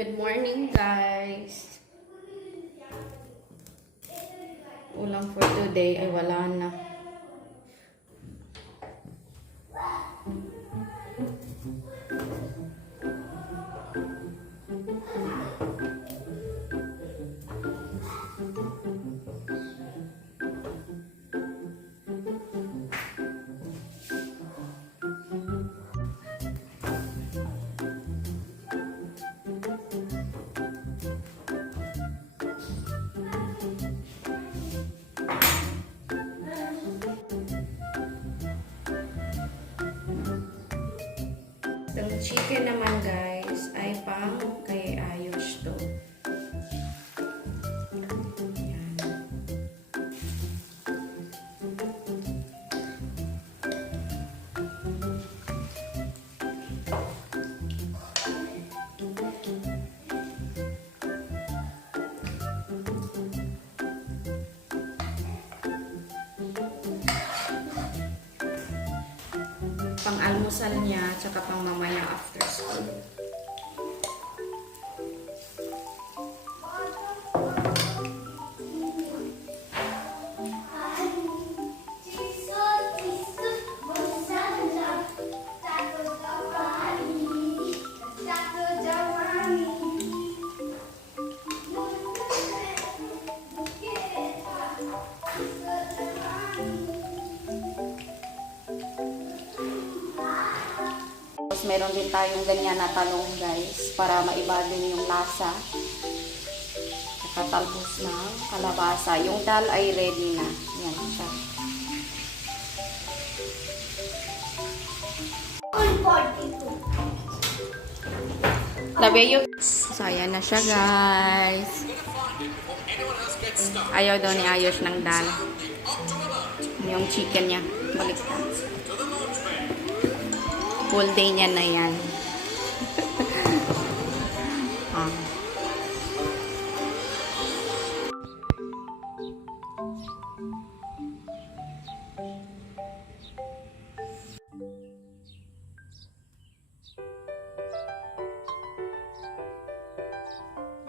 Good morning, guys. Ulam for today ay wala na. Yung chicken naman, guys, ay pang kay Ayush to. Yan. Pang-almusal niya, tsaka pang mamaya after school. Meron din tayong ganyan na talong, guys, para maiba din yung lasa. Nakatalbos ng kalabasa. Yung dal ay ready na. Yan siya. Labi yung... So, ayan na siya, guys. Ayaw daw ni Ayush ng dal. Yung chicken niya. Balik ka. Full day niya na yan.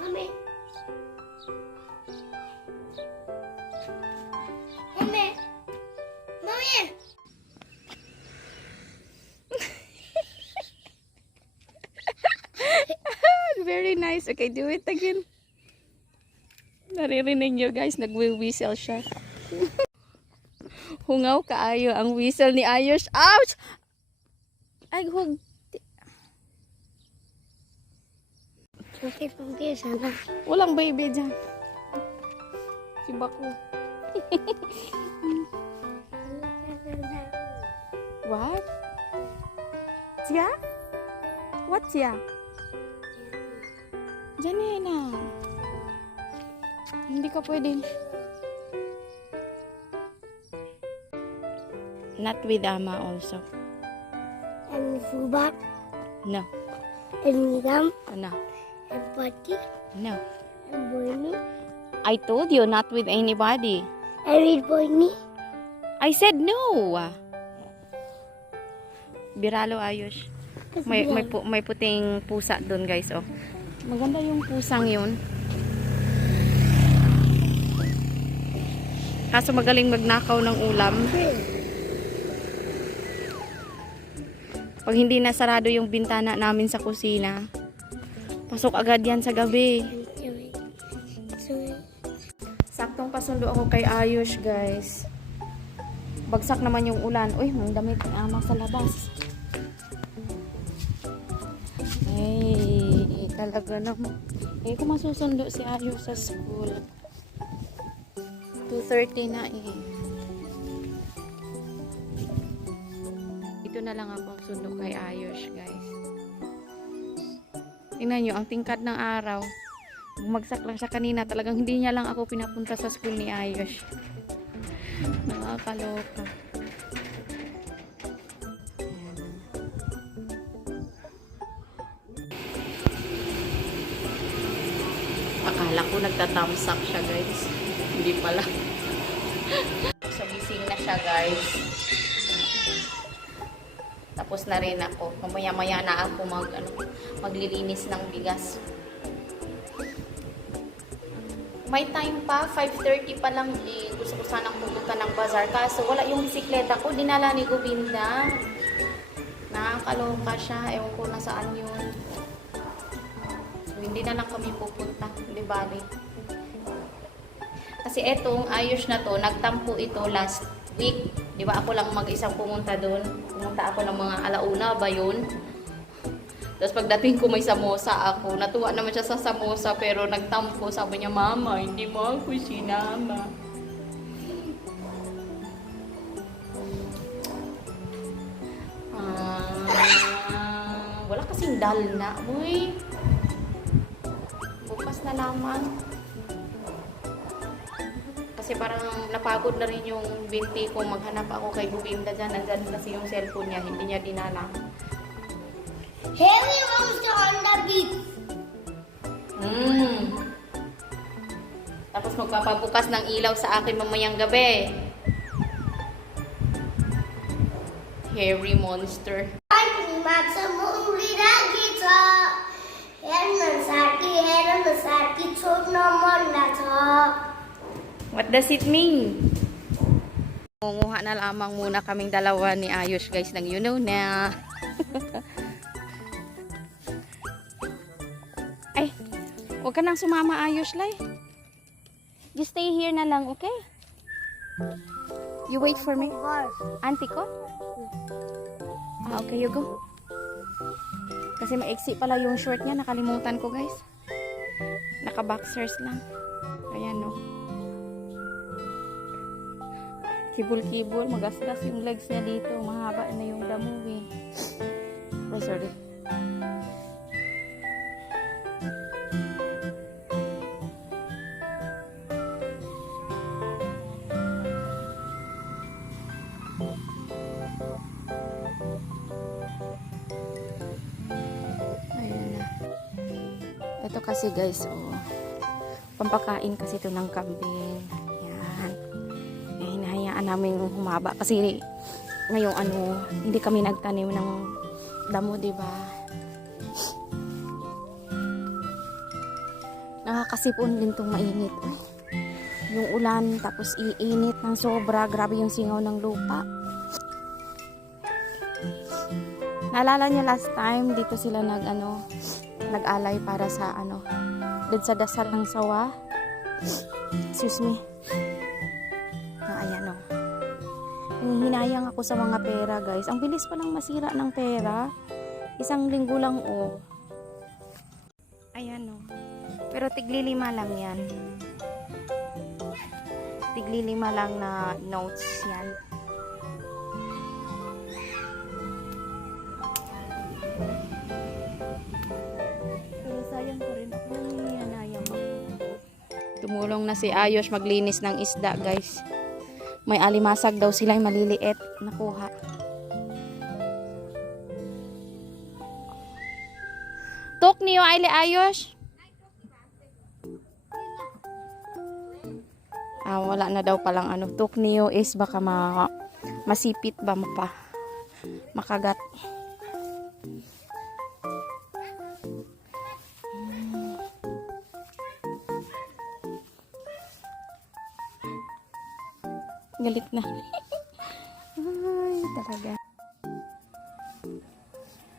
Mami. Mami. Mami. Very nice. Okay, do it again. Naririnig nyo, guys. Nagwi-whistle siya. Hungaw kaayo ang whistle ni Ayush. Ouch! Ay, huwag. Okay, pampi sana. Walang baby dyan. Si Baku. What? Tia? What, Tia? Janela. Hindi ka pwede. Not with Ama also. And Subak. No. And Migam. No. And Pati. No. And Boyni. I told you not with anybody. And with Boyni. I said no. Biralo, Ayush. May puting pusa doon, guys. Oh. Maganda yung pusang yun. Kaso magaling magnakaw ng ulam. Pag hindi nasarado yung bintana namin sa kusina, pasok agad yan sa gabi. Saktong pasundo ako kay Ayush, guys. Bagsak naman yung ulan. Uy, ang damit ng ama sa labas. Ay, talaga naman. Eh, kung masusundo si Ayush sa school. 2:30 na eh. Ito na lang akong sundo kay Ayush, guys. Tingnan nyo, ang tingkad ng araw. Bumagsak lang siya kanina. Talagang hindi niya lang ako pinapunta sa school ni Ayush. Nakakaloka. Akala ko nagtatamsak siya, guys. Hindi pala. So, gising na siya, guys. Tapos na rin ako. Mamaya-maya na ako maglilinis ng bigas. May time pa, 5:30 pa lang eh. Gusto ko sanang pumunta ng bazaar. Kaso wala yung bisikleta ko, dinala ni Govinda. Nakakaloka siya. Ewan ko nasaan yun. So, hindi na lang kami pupunta. Hindi bali. Kasi etong ayos na to, nagtampo ito last week. Di ba ako lang mag-isang pumunta doon. Pumunta ako ng mga alauna ba yun? Tapos pagdating ko may samosa ako. Natuwa naman siya sa samosa pero nagtampo. Sabi niya, Mama, hindi mo ako sinama. Wala kasing dal na. Uy. Bukas na naman. Kasi parang napagod na rin yung binti ko. Maghanap ako kay Govinda dyan. Nandyan kasi yung cellphone niya. Hindi niya dinala. Heavy monster on the beach. Tapos magpapabukas ng ilaw sa akin mamayang gabi. Hairy monster. What does it mean? Munguha na lamang muna kaming dalawa ni Ayush guys ng you know na. Ay, huwag ka nang sumama Ayush Lai. You stay here na lang, okay? You wait for me. Auntie ko? Ah, okay, you go. Kasi maiksi pala yung short niya. Nakalimutan ko, guys. Naka-boxers lang. Ayan, no. Kibul-kibul. Magasgas yung legs niya dito. Mahaba na yung damo, eh. Ay, sorry. Ito kasi guys, oh, pampakain kasi ito ng kambing. Yan. Eh, hinahayaan namin humaba kasi ngayong ano, hindi kami nagtanim ng damo, diba? Nakakasipon din itong mainit. Yung ulan, tapos iinit ng sobra. Grabe yung singaw ng lupa. Naalala niyo last time, dito sila nag-alay para sa dun sa dasal ng sawa. Excuse me. Ayan o. Hinayang ako sa mga pera guys. Ang bilis pa lang masira ng pera. Isang linggo lang o. Ayan o. Pero tiglilima lang yan. Tiglilima lang na notes yan. Tumulong na si Ayush maglinis ng isda, guys. May alimasag daw sila yung maliliit nakuha. Tok niyo ay Ayush. Wala na daw palang tok niyo is baka masipit ba makagat. Galit na. Ay, talaga.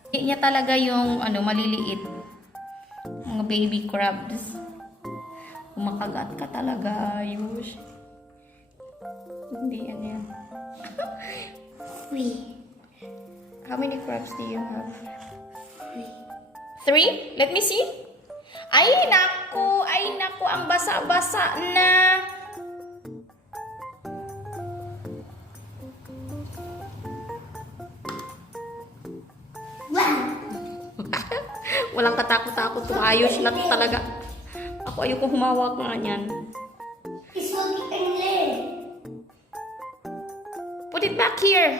Hindi niya talaga yung maliliit. Mga baby crabs. Kumakagat ka talaga, Ayush. Hindi yan. 3. How many crabs do you have? 3? Let me see. Ay, naku, ang basa-basa na. Walang katakot-takot kung Ayush na talaga. Ako ayoko humawak nga niyan. Put it back here.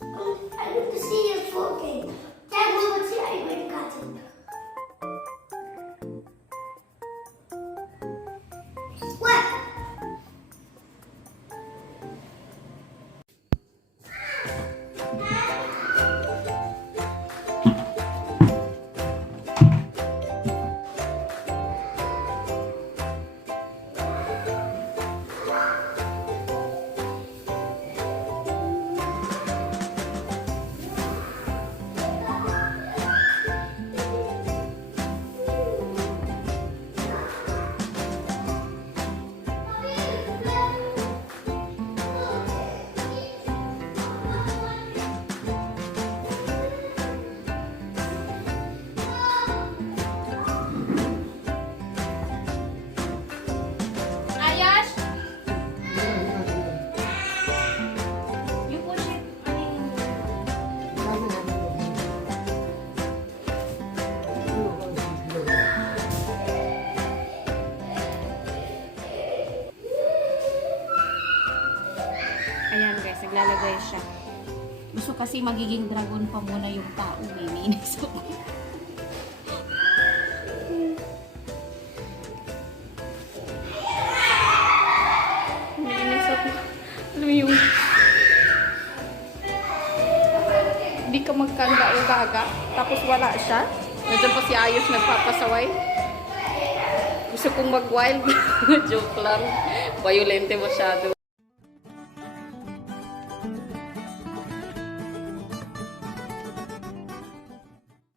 I want to see you smoking. Dad, we will see how you will cut it. What? mag-enjoy siya. Gusto kasi magiging dragon pa muna yung tao, Mimi. So, alam mo yung di ka magkanda o gaga, tapos wala siya. Nandiyan pa si Ayos nagpapasaway. Gusto kong mag-wild. Joke lang. Violente masyado.